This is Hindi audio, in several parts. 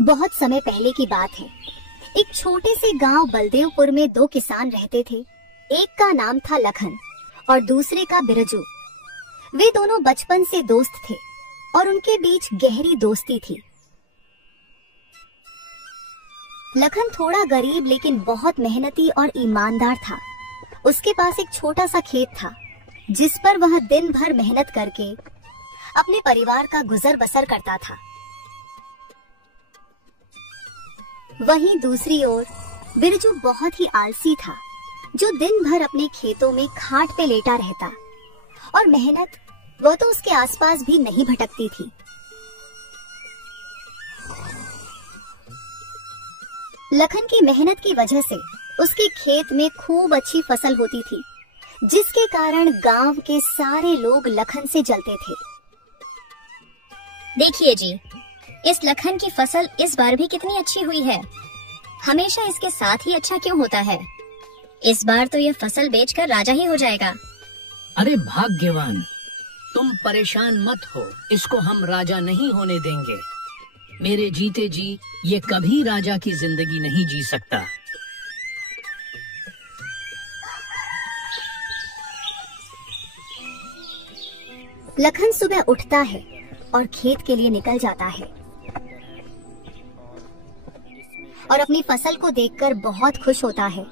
बहुत समय पहले की बात है। एक छोटे से गांव बलदेवपुर में दो किसान रहते थे। एक का नाम था लखन और दूसरे का बिरजू। वे दोनों बचपन से दोस्त थे और उनके बीच गहरी दोस्ती थी। लखन थोड़ा गरीब लेकिन बहुत मेहनती और ईमानदार था। उसके पास एक छोटा सा खेत था जिस पर वह दिन भर मेहनत करके अपने परिवार का गुजर बसर करता था। वहीं दूसरी ओर बिरजू बहुत ही आलसी था, जो दिन भर अपने खेतों में खाट पे लेटा रहता और मेहनत वो तो उसके आसपास भी नहीं भटकती थी। लखन की मेहनत की वजह से उसके खेत में खूब अच्छी फसल होती थी, जिसके कारण गांव के सारे लोग लखन से जलते थे। देखिए जी, इस लखन की फसल इस बार भी कितनी अच्छी हुई है। हमेशा इसके साथ ही अच्छा क्यों होता है? इस बार तो ये फसल बेचकर राजा ही हो जाएगा। अरे भाग्यवान, तुम परेशान मत हो, इसको हम राजा नहीं होने देंगे। मेरे जीते जी ये कभी राजा की जिंदगी नहीं जी सकता। लखन सुबह उठता है और खेत के लिए निकल जाता है और अपनी फसल को देखकर बहुत खुश होता है।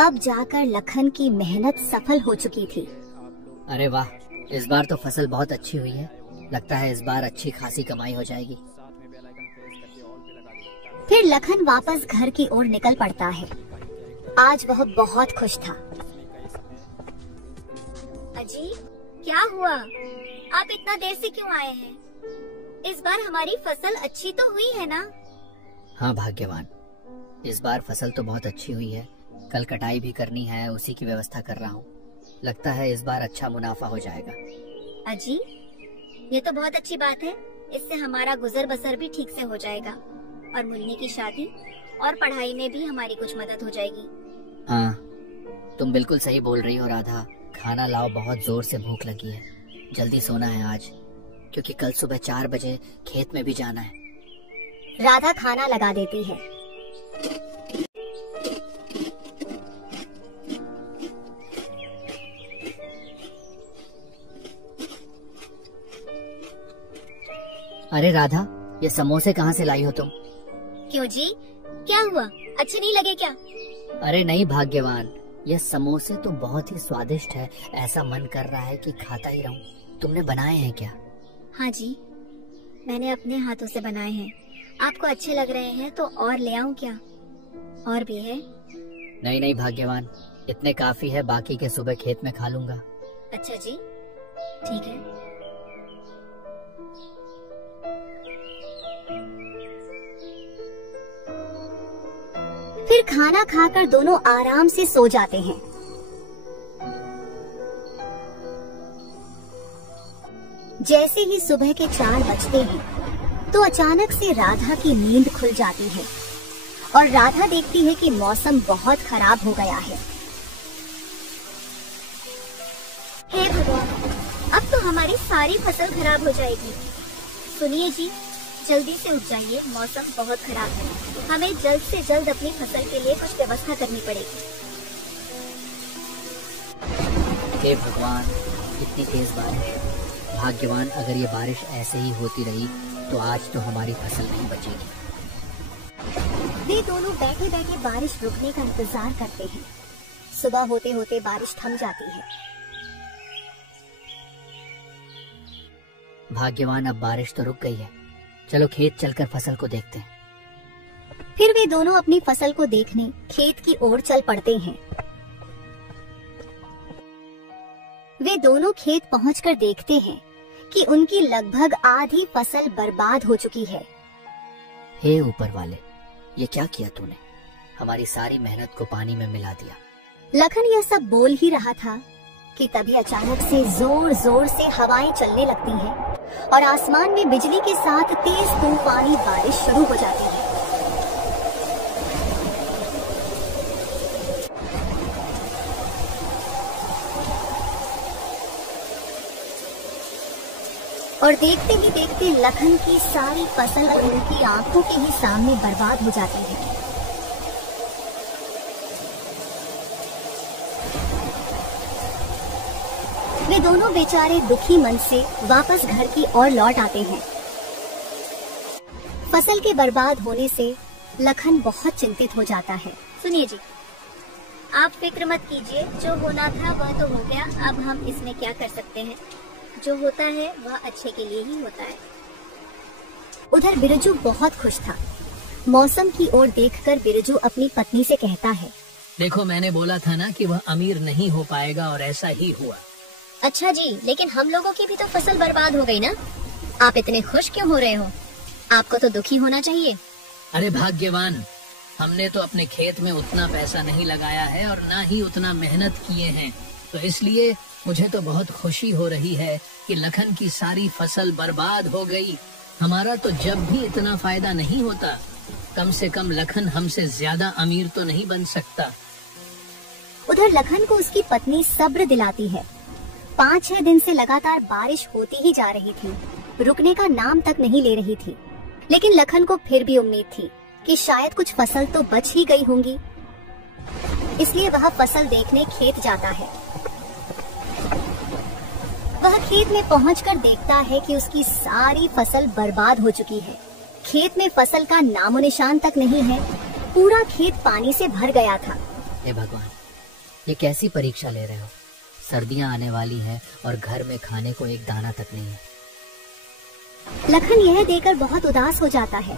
अब जाकर लखन की मेहनत सफल हो चुकी थी। अरे वाह, इस बार तो फसल बहुत अच्छी हुई है। लगता है इस बार अच्छी खासी कमाई हो जाएगी। फिर लखन वापस घर की ओर निकल पड़ता है। आज वह बहुत खुश था। अजी, क्या हुआ? आप इतना देर से क्यों आए हैं? इस बार हमारी फसल अच्छी तो हुई है ना? हाँ भाग्यवान, इस बार फसल तो बहुत अच्छी हुई है। कल कटाई भी करनी है, उसी की व्यवस्था कर रहा हूँ। लगता है इस बार अच्छा मुनाफा हो जाएगा। अजी, ये तो बहुत अच्छी बात है। इससे हमारा गुजर बसर भी ठीक से हो जाएगा और मुन्नी की शादी और पढ़ाई में भी हमारी कुछ मदद हो जाएगी। हाँ, तुम बिल्कुल सही बोल रही हो राधा। खाना लाओ, बहुत जोर से भूख लगी है। जल्दी सोना है आज, क्योंकि कल सुबह 4 बजे खेत में भी जाना है। राधा खाना लगा देती है। अरे राधा, ये समोसे कहाँ से लाई हो तुम? क्यों जी, क्या हुआ? अच्छे नहीं लगे क्या? अरे नहीं भाग्यवान, ये समोसे तो बहुत ही स्वादिष्ट है। ऐसा मन कर रहा है कि खाता ही रहूं। तुमने बनाए हैं क्या? हाँ जी, मैंने अपने हाथों से बनाए हैं। आपको अच्छे लग रहे हैं तो और ले आऊं क्या? और भी है? नहीं नहीं भाग्यवान, इतने काफी है। बाकी के सुबह खेत में खा लूंगा। अच्छा जी, ठीक है। फिर खाना खाकर दोनों आराम से सो जाते हैं। जैसे ही सुबह के 4 बजते हैं तो अचानक से राधा की नींद खुल जाती है और राधा देखती है कि मौसम बहुत खराब हो गया है। हे भगवान, अब तो हमारी सारी फसल खराब हो जाएगी। सुनिए जी, जल्दी से उठ जाइए, मौसम बहुत खराब है। हमें जल्द से जल्द अपनी फसल के लिए कुछ व्यवस्था करनी पड़ेगी। हे भगवान, इतनी तेज बारिश। भाग्यवान, अगर ये बारिश ऐसे ही होती रही तो आज तो हमारी फसल नहीं बचेगी। वे दोनों बैठे बैठे बारिश रुकने का इंतजार करते हैं। सुबह होते होते बारिश थम जाती है। भाग्यवान, अब बारिश तो रुक गई है। चलो खेत चलकर फसल को देखते हैं। फिर वे दोनों अपनी फसल को देखने खेत की ओर चल पड़ते हैं। वे दोनों खेत पहुंचकर देखते हैं कि उनकी लगभग आधी फसल बर्बाद हो चुकी है। हे ऊपर वाले, ये क्या किया तूने? हमारी सारी मेहनत को पानी में मिला दिया। लखन यह सब बोल ही रहा था कि तभी अचानक से जोर जोर से हवाएं चलने लगती हैं और आसमान में बिजली के साथ तेज तूफानी बारिश शुरू हो जाती है। और देखते ही देखते लखन की सारी फसल उनकी आंखों के ही सामने बर्बाद हो जाती है। वे दोनों बेचारे दुखी मन से वापस घर की ओर लौट आते हैं। फसल के बर्बाद होने से लखन बहुत चिंतित हो जाता है। सुनिए जी, आप फिक्र मत कीजिए, जो होना था वह तो हो गया, अब हम इसमें क्या कर सकते हैं। जो होता है वह अच्छे के लिए ही होता है। उधर बिरजू बहुत खुश था। मौसम की ओर देखकर बिरजू अपनी पत्नी से कहता है, देखो मैंने बोला था ना कि वह अमीर नहीं हो पाएगा, और ऐसा ही हुआ। अच्छा जी, लेकिन हम लोगों की भी तो फसल बर्बाद हो गई ना। आप इतने खुश क्यों हो रहे हो? आपको तो दुखी होना चाहिए। अरे भाग्यवान, हमने तो अपने खेत में उतना पैसा नहीं लगाया है और ना ही उतना मेहनत किए हैं, तो इसलिए मुझे तो बहुत खुशी हो रही है कि लखन की सारी फसल बर्बाद हो गई। हमारा तो जब भी इतना फायदा नहीं होता, कम से कम लखन हमसे ज्यादा अमीर तो नहीं बन सकता। उधर लखन को उसकी पत्नी सब्र दिलाती है। 5-6 दिन से लगातार बारिश होती ही जा रही थी, रुकने का नाम तक नहीं ले रही थी। लेकिन लखन को फिर भी उम्मीद थी कि शायद कुछ फसल तो बच ही गई होंगी, इसलिए वह फसल देखने खेत जाता है। वह खेत में पहुंचकर देखता है कि उसकी सारी फसल बर्बाद हो चुकी है। खेत में फसल का नामो निशान तक नहीं है। पूरा खेत पानी से भर गया था। हे भगवान, ये कैसी परीक्षा ले रहे हो? सर्दियां आने वाली हैं और घर में खाने को एक दाना तक नहीं है। लखन यह देखकर बहुत उदास हो जाता है,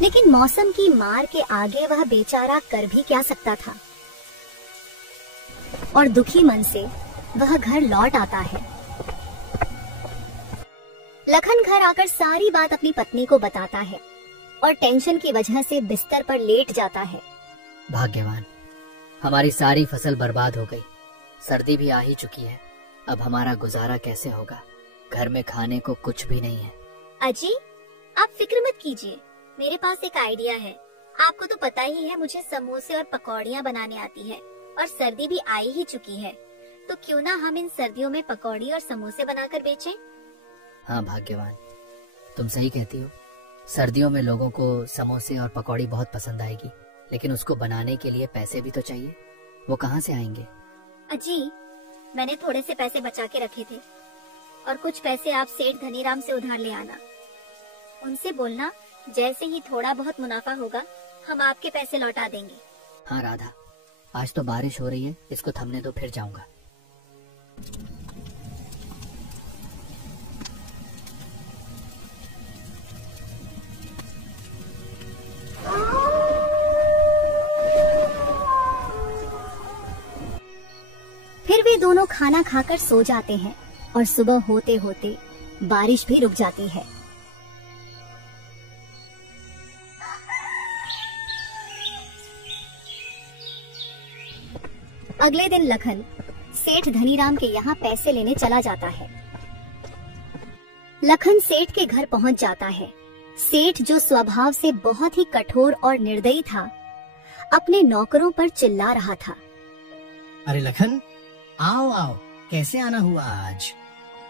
लेकिन मौसम की मार के आगे वह बेचारा कर भी क्या सकता था। और दुखी मन से वह घर लौट आता है। लखन घर आकर सारी बात अपनी पत्नी को बताता है और टेंशन की वजह से बिस्तर पर लेट जाता है। भाग्यवान, हमारी सारी फसल बर्बाद हो गई। सर्दी भी आ ही चुकी है। अब हमारा गुजारा कैसे होगा? घर में खाने को कुछ भी नहीं है। अजी, आप फिक्र मत कीजिए, मेरे पास एक आइडिया है। आपको तो पता ही है मुझे समोसे और पकौड़ियाँ बनाने आती है, और सर्दी भी आई ही चुकी है, तो क्यों ना हम इन सर्दियों में पकौड़ी और समोसे बनाकर बेचें? हाँ भाग्यवान, तुम सही कहती हो। सर्दियों में लोगों को समोसे और पकौड़ी बहुत पसंद आएगी, लेकिन उसको बनाने के लिए पैसे भी तो चाहिए। वो कहाँ से आएंगे? अजी, मैंने थोड़े से पैसे बचा के रखे थे, और कुछ पैसे आप सेठ धनीराम से उधार ले आना। उनसे बोलना जैसे ही थोड़ा बहुत मुनाफा होगा हम आपके पैसे लौटा देंगे। हाँ राधा, आज तो बारिश हो रही है, इसको थमने दो, फिर जाऊंगा। फिर वे दोनों खाना खाकर सो जाते हैं और सुबह होते होते बारिश भी रुक जाती है। अगले दिन लखन सेठ धनीराम के यहाँ पैसे लेने चला जाता है। लखन सेठ के घर पहुंच जाता है। सेठ, जो स्वभाव से बहुत ही कठोर और निर्दयी था, अपने नौकरों पर चिल्ला रहा था। अरे लखन, आओ आओ, कैसे आना हुआ आज?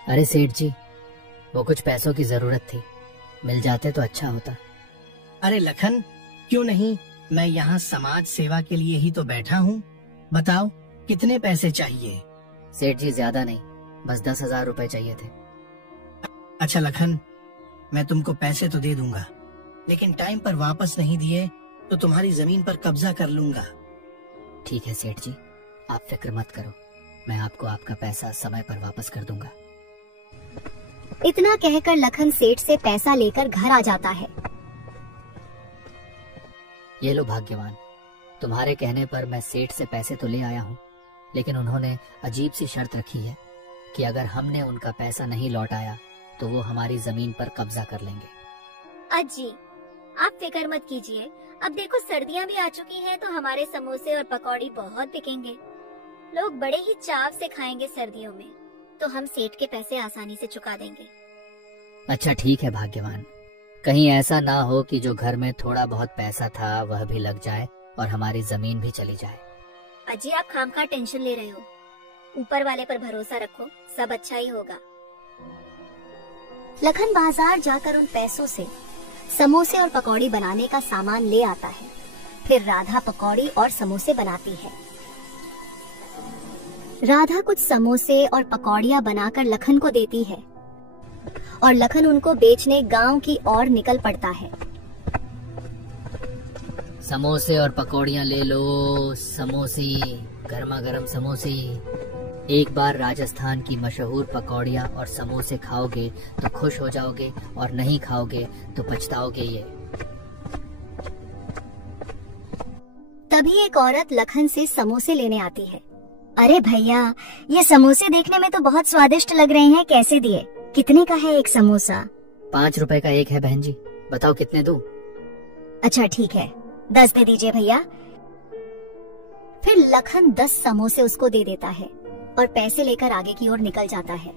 अरे सेठ जी, वो कुछ पैसों की जरूरत थी, मिल जाते तो अच्छा होता। अरे लखन, क्यों नहीं, मैं यहाँ समाज सेवा के लिए ही तो बैठा हूँ। बताओ कितने पैसे चाहिए? सेठ जी ज्यादा नहीं, बस 10,000 रुपए चाहिए थे। अच्छा लखन, मैं तुमको पैसे तो दे दूंगा, लेकिन टाइम पर वापस नहीं दिए तो तुम्हारी जमीन पर कब्जा कर लूंगा। ठीक है सेठ जी, आप फिक्र मत करो, मैं आपको आपका पैसा समय पर वापस कर दूंगा। इतना कहकर लखन सेठ से पैसा लेकर घर आ जाता है। ये लो भाग्यवान, तुम्हारे कहने पर मैं सेठ से पैसे तो ले आया हूँ, लेकिन उन्होंने अजीब सी शर्त रखी है कि अगर हमने उनका पैसा नहीं लौटाया तो वो हमारी जमीन पर कब्जा कर लेंगे। अजी, आप फिक्र मत कीजिए, अब देखो सर्दियाँ भी आ चुकी हैं, तो हमारे समोसे और पकौड़ी बहुत बिकेंगे। लोग बड़े ही चाव से खाएंगे सर्दियों में, तो हम सेठ के पैसे आसानी से चुका देंगे। अच्छा ठीक है भाग्यवान, कहीं ऐसा ना हो कि जो घर में थोड़ा बहुत पैसा था वह भी लग जाए और हमारी जमीन भी चली जाए। अजी, आप खामखा टेंशन ले रहे हो, ऊपर वाले पर भरोसा रखो, सब अच्छा ही होगा। लखन बाजार जाकर उन पैसों से समोसे और पकौड़ी बनाने का सामान ले आता है। फिर राधा पकौड़ी और समोसे बनाती है। राधा कुछ समोसे और पकौड़ियाँ बनाकर लखन को देती है और लखन उनको बेचने गांव की ओर निकल पड़ता है। समोसे और पकौड़ियाँ ले लो, समोसे, गर्मा गर्म समोसे। एक बार राजस्थान की मशहूर पकौड़ियाँ और समोसे खाओगे तो खुश हो जाओगे और नहीं खाओगे तो पछताओगे ये। तभी एक औरत लखन से समोसे लेने आती है। अरे भैया, ये समोसे देखने में तो बहुत स्वादिष्ट लग रहे हैं, कैसे दिए? कितने का है एक समोसा? 5 रुपए का एक है बहन जी, बताओ कितने दूं? अच्छा ठीक है, 10 दे दीजिए भैया। फिर लखन 10 समोसे उसको दे देता है और पैसे लेकर आगे की ओर निकल जाता है।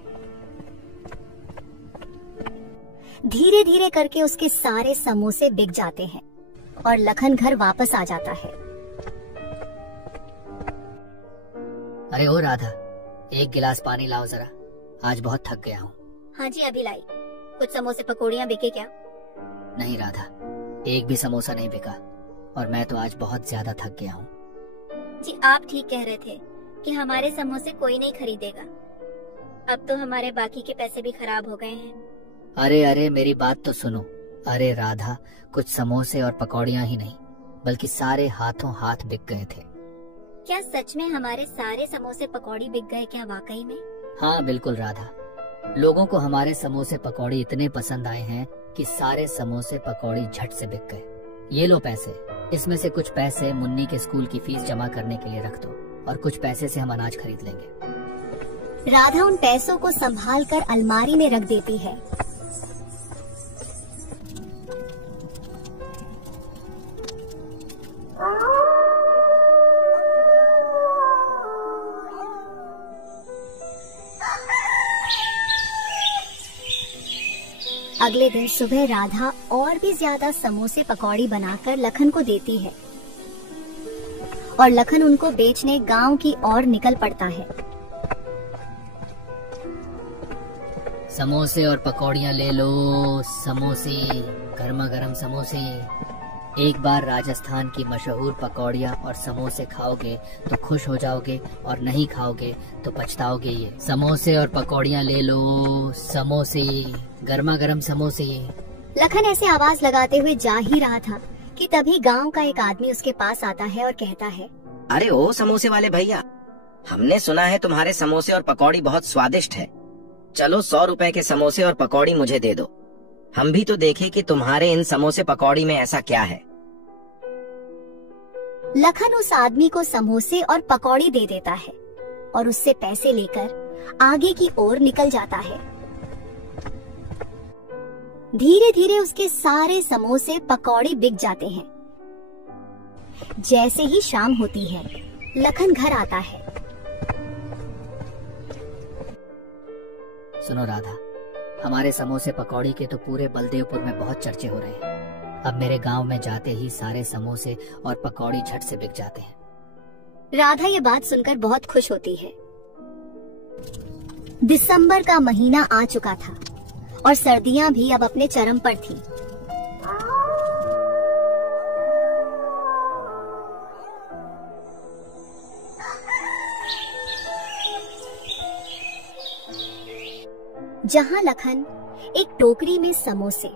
धीरे धीरे करके उसके सारे समोसे बिक जाते हैं और लखन घर वापस आ जाता है। अरे ओ राधा, एक गिलास पानी लाओ जरा, आज बहुत थक गया हूँ। हाँ जी अभी लाई। कुछ समोसे पकौड़ियाँ बिके क्या? नहीं राधा, एक भी समोसा नहीं बिका और मैं तो आज बहुत ज्यादा थक गया हूँ। जी आप ठीक कह रहे थे कि हमारे समोसे कोई नहीं खरीदेगा। अब तो हमारे बाकी के पैसे भी खराब हो गए हैं। अरे अरे मेरी बात तो सुनो। अरे राधा, कुछ समोसे और पकौड़ियाँ ही नहीं बल्कि सारे हाथों हाथ बिक गए थे। क्या सच में हमारे सारे समोसे पकौड़ी बिक गए क्या वाकई में? हाँ बिल्कुल राधा, लोगों को हमारे समोसे पकौड़ी इतने पसंद आए हैं कि सारे समोसे पकौड़ी झट से बिक गए। ये लो पैसे, इसमें से कुछ पैसे मुन्नी के स्कूल की फीस जमा करने के लिए रख दो और कुछ पैसे से हम अनाज खरीद लेंगे। राधा उन पैसों को संभाल कर अलमारी में रख देती है। अगले दिन सुबह राधा और भी ज्यादा समोसे पकौड़ी बनाकर लखन को देती है और लखन उनको बेचने गांव की ओर निकल पड़ता है। समोसे और पकौड़ियाँ ले लो, समोसे, गर्मा गर्म समोसे। एक बार राजस्थान की मशहूर पकौड़ियाँ और समोसे खाओगे तो खुश हो जाओगे और नहीं खाओगे तो पछताओगे ये। समोसे और पकौड़ियाँ ले लो, समोसे, गर्मा गर्म समोसे। लखन ऐसे आवाज लगाते हुए जा ही रहा था कि तभी गांव का एक आदमी उसके पास आता है और कहता है, अरे ओ समोसे वाले भैया, हमने सुना है तुम्हारे समोसे और पकौड़ी बहुत स्वादिष्ट है। चलो 100 रुपए के समोसे और पकौड़ी मुझे दे दो, हम भी तो देखें कि तुम्हारे इन समोसे पकौड़ी में ऐसा क्या है। लखन उस आदमी को समोसे और पकौड़ी दे देता है और उससे पैसे लेकर आगे की ओर निकल जाता है। धीरे धीरे उसके सारे समोसे पकौड़ी बिक जाते हैं। जैसे ही शाम होती है, लखन घर आता है। सुनो राधा, हमारे समोसे पकौड़ी के तो पूरे बलदेवपुर में बहुत चर्चे हो रहे हैं। अब मेरे गांव में जाते ही सारे समोसे और पकौड़ी झट से बिक जाते हैं। राधा ये बात सुनकर बहुत खुश होती है। दिसंबर का महीना आ चुका था और सर्दियां भी अब अपने चरम पर थीं। जहां लखन एक टोकरी में समोसे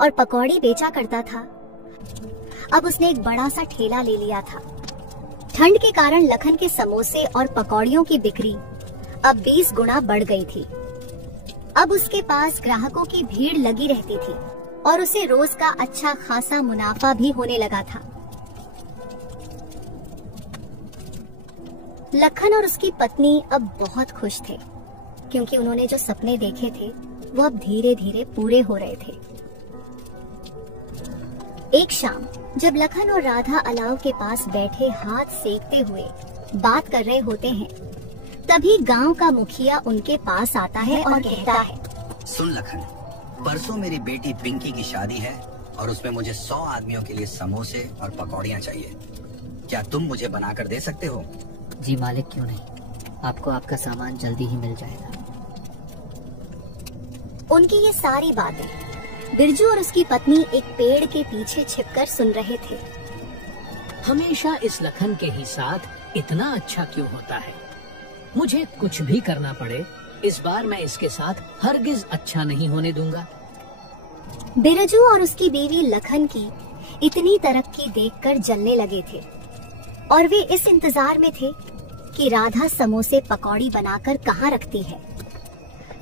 और पकौड़ी बेचा करता था, अब उसने एक बड़ा सा ठेला ले लिया था। ठंड के कारण लखन के समोसे और पकौड़ियों की बिक्री अब 20 गुना बढ़ गई थी। अब उसके पास ग्राहकों की भीड़ लगी रहती थी और उसे रोज का अच्छा खासा मुनाफा भी होने लगा था। लखन और उसकी पत्नी अब बहुत खुश थे क्योंकि उन्होंने जो सपने देखे थे वो अब धीरे धीरे पूरे हो रहे थे। एक शाम जब लखन और राधा अलाव के पास बैठे हाथ सेकते हुए बात कर रहे होते हैं, तभी गांव का मुखिया उनके पास आता है और कहता है, सुन लखन, परसों मेरी बेटी पिंकी की शादी है और उसमें मुझे 100 आदमियों के लिए समोसे और पकौड़ियाँ चाहिए। क्या तुम मुझे बनाकर दे सकते हो? जी मालिक, क्यों नहीं, आपको आपका सामान जल्दी ही मिल जाएगा। उनकी ये सारी बातें बिरजू और उसकी पत्नी एक पेड़ के पीछे छिपकर सुन रहे थे। हमेशा इस लखन के ही साथ इतना अच्छा क्यों होता है? मुझे कुछ भी करना पड़े, इस बार मैं इसके साथ हरगिज अच्छा नहीं होने दूंगा। बिरजू और उसकी बीवी लखन की इतनी तरक्की देखकर जलने लगे थे और वे इस इंतजार में थे कि राधा समोसे पकौड़ी बनाकर कहाँ रखती है।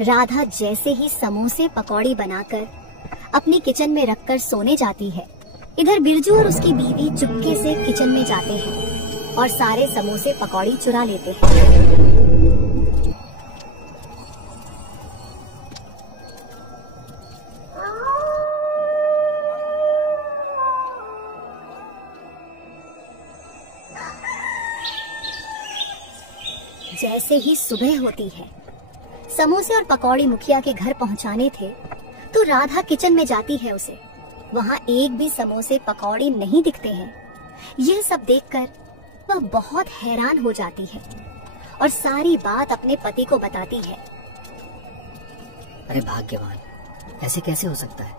राधा जैसे ही समोसे पकौड़ी बनाकर अपनी किचन में रखकर सोने जाती है, इधर बिरजू और उसकी बीवी चुपके से किचन में जाते हैं और सारे समोसे पकौड़ी चुरा लेते हैं। जैसे ही सुबह होती है, समोसे और पकौड़ी मुखिया के घर पहुंचाने थे तो राधा किचन में जाती है उसे। वहाँ एक भी समोसे पकौड़ी नहीं दिखते हैं। यह सब देखकर वह बहुत हैरान हो जाती है और सारी बात अपने पति को बताती है। अरे भाग्यवान, ऐसे कैसे हो सकता है?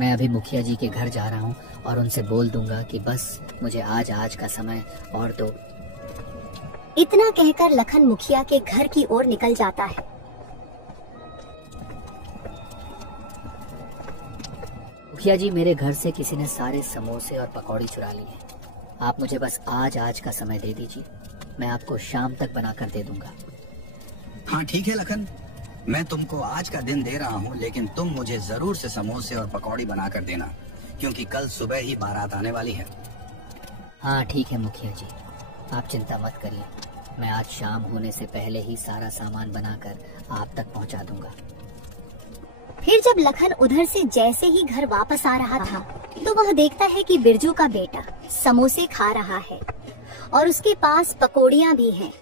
मैं अभी मुखिया जी के घर जा रहा हूँ और उनसे बोल दूंगा कि बस मुझे आज का समय और दो। इतना कहकर लखन मुखिया के घर की ओर निकल जाता है। मुखिया जी, मेरे घर से किसी ने सारे समोसे और पकौड़ी चुरा लिए हैं। आप मुझे बस आज का समय दे दीजिए, मैं आपको शाम तक बनाकर दे दूंगा। हाँ ठीक है लखन, मैं तुमको आज का दिन दे रहा हूँ, लेकिन तुम मुझे जरूर से समोसे और पकौड़ी बनाकर देना, क्योंकि कल सुबह ही बारात आने वाली है। हाँ ठीक है मुखिया जी, आप चिंता मत करिए, मैं आज शाम होने से पहले ही सारा सामान बनाकर आप तक पहुंचा दूंगा। फिर जब लखन उधर से जैसे ही घर वापस आ रहा था तो वह देखता है कि बिरजू का बेटा समोसे खा रहा है और उसके पास पकौड़ियाँ भी हैं।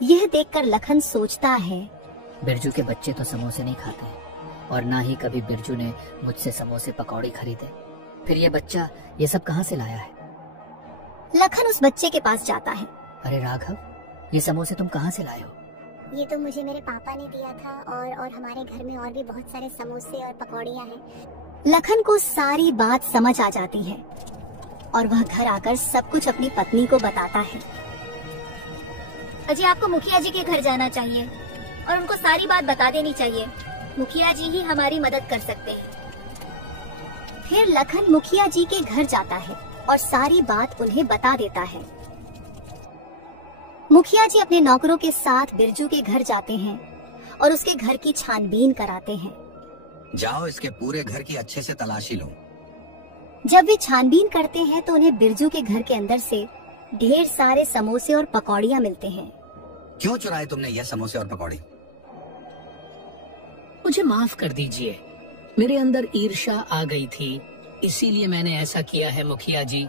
यह देखकर लखन सोचता है, बिरजू के बच्चे तो समोसे नहीं खाते हैं और ना ही कभी बिरजू ने मुझसे समोसे पकौड़ी खरीदे। फिर ये बच्चा ये सब कहाँ से लाया है? लखन उस बच्चे के पास जाता है। अरे राघव, ये समोसे तुम कहाँ से लाए हो? ये तो मुझे मेरे पापा ने दिया था और हमारे घर में और भी बहुत सारे समोसे और पकौड़ियाँ हैं। लखन को सारी बात समझ आ जाती है और वह घर आकर सब कुछ अपनी पत्नी को बताता है। अजय, आपको मुखिया जी के घर जाना चाहिए और उनको सारी बात बता देनी चाहिए। मुखिया जी ही हमारी मदद कर सकते हैं। फिर लखन मुखिया जी के घर जाता है और सारी बात उन्हें बता देता है। मुखिया जी अपने नौकरों के साथ बिरजू के घर जाते हैं और उसके घर की छानबीन कराते हैं। जाओ, इसके पूरे घर की अच्छे से तलाशी लो। जब वे छानबीन करते हैं तो उन्हें बिरजू के घर के अंदर से ढेर सारे समोसे और पकौड़ियाँ मिलते हैं। क्यों चुराए तुमने ये समोसे और पकौड़ी? मुझे माफ कर दीजिए, मेरे अंदर ईर्ष्या आ गई थी, इसीलिए मैंने ऐसा किया है मुखिया जी।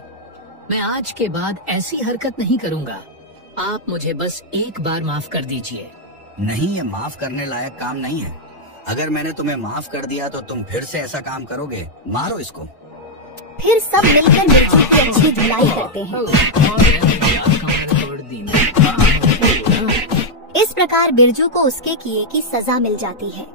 मैं आज के बाद ऐसी हरकत नहीं करूँगा। आप मुझे बस एक बार माफ कर दीजिए। नहीं, ये माफ करने लायक काम नहीं है। अगर मैंने तुम्हें माफ कर दिया तो तुम फिर से ऐसा काम करोगे। मारो इसको। फिर सब मिलकर बिरजू की अच्छी धुलाई करते हैं। इस प्रकार बिरजू को उसके किए की सजा मिल जाती है।